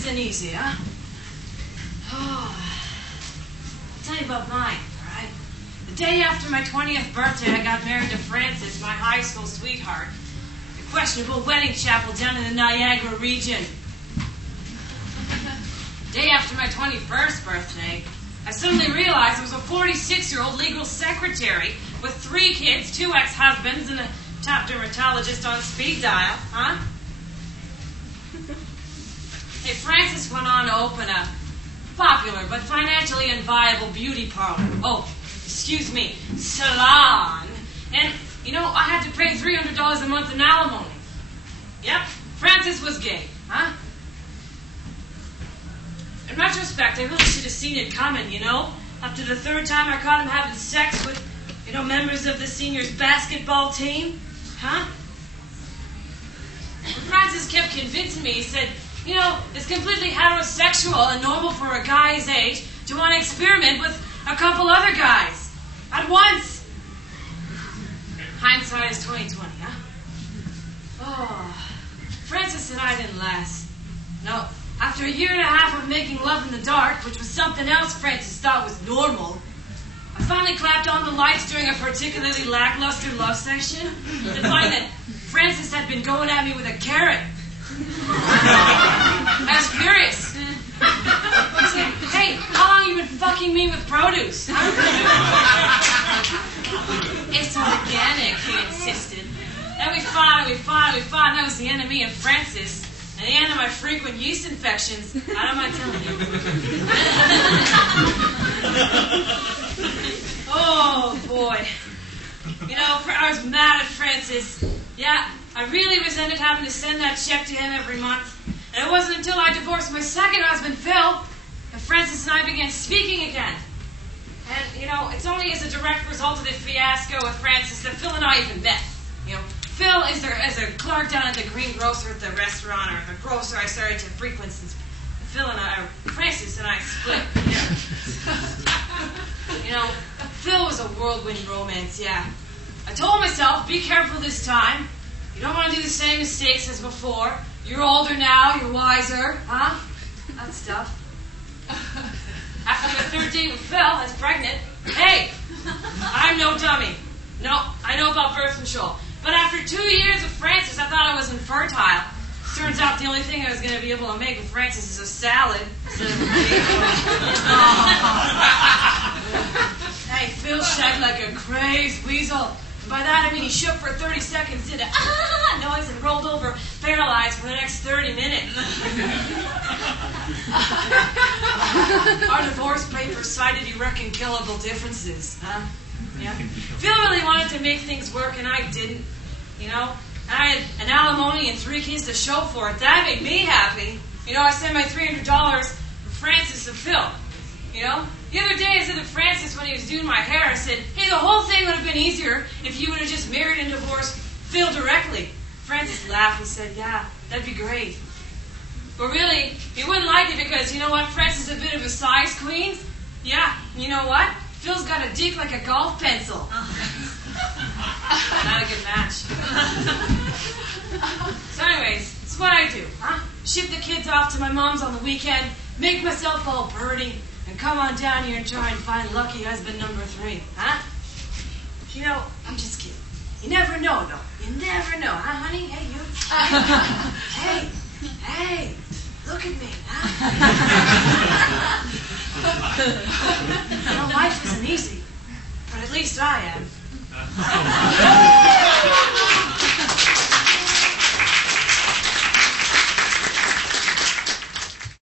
isn't easy, huh? Oh, I'll tell you about mine, all right? The day after my 20th birthday, I got married to Frances, my high school sweetheart, at a questionable wedding chapel down in the Niagara region. The day after my 21st birthday, I suddenly realized I was a 46-year-old legal secretary with 3 kids, 2 ex-husbands, and a top dermatologist on speed dial, huh? Hey, Frances went on to open a popular but financially unviable beauty parlor. Oh, excuse me, salon. And, you know, I had to pay $300 a month in alimony. Yep, Frances was gay, huh? In retrospect, I really should have seen it coming, you know? After the 3rd time I caught him having sex with, you know, members of the seniors' basketball team, huh? And Frances kept convincing me, he said, you know, it's completely heterosexual and normal for a guy his age to want to experiment with a couple other guys at once. Hindsight is 20/20, huh? Oh, Frances and I didn't last. No, after a 1.5 years of making love in the dark, which was something else Frances thought was normal, I finally clapped on the lights during a particularly lackluster love session to find that Frances had been going at me with a carrot. I was furious. I said, hey, how long you been fucking me with produce? Huh? It's organic, he insisted. Then we fought, and that was the end of me and Frances, and the end of my frequent yeast infections. I don't mind telling you. Oh, boy. You know, I was mad at Frances. Yeah, I really resented having to send that check to him every month. And it wasn't until I divorced my second husband, Phil, that Frances and I began speaking again. And, you know, it's only as a direct result of the fiasco with Frances that Phil and I even met. You know, Phil is a clerk down at the green grocer at the restaurant, or the grocer I started to frequent since Frances and I split. Yeah. You know, Phil was a whirlwind romance, yeah. I told myself, be careful this time. You don't want to do the same mistakes as before. You're older now, you're wiser, huh? That stuff. After the 3rd date with Phil, I was pregnant. Hey, I'm no dummy. No, I know about birth control. But after 2 years with Frances, I thought I was infertile. Turns out the only thing I was going to be able to make with Frances is a salad instead of a baby. Hey, Phil shagged like a crazed weasel. By that, I mean he shook for 30 seconds, did a noise, and rolled over, paralyzed for the next 30 minutes. Our divorce papers cited irreconcilable differences. Huh? Yeah. Phil really wanted to make things work, and I didn't. You know, I had an alimony and 3 kids to show for it. That made me happy. You know, I sent my $300 for Frances and Phil. You know? The other day I said to Frances when he was doing my hair, I said, hey, the whole thing would have been easier if you would have just married and divorced Phil directly. Frances laughed and said, yeah, that'd be great. But really, you wouldn't like it because, you know what, Frances is a bit of a size queen. Yeah, you know what? Phil's got a dick like a golf pencil. Not a good match. So anyways, it's what I do, huh? Ship the kids off to my mom's on the weekend, make myself all birdie, and come on down here and try and find lucky husband number 3, huh? You know, I'm just kidding. You never know, though. You never know, huh, honey? Hey, you. Hey, look at me, huh? You know, life isn't easy, but at least I am.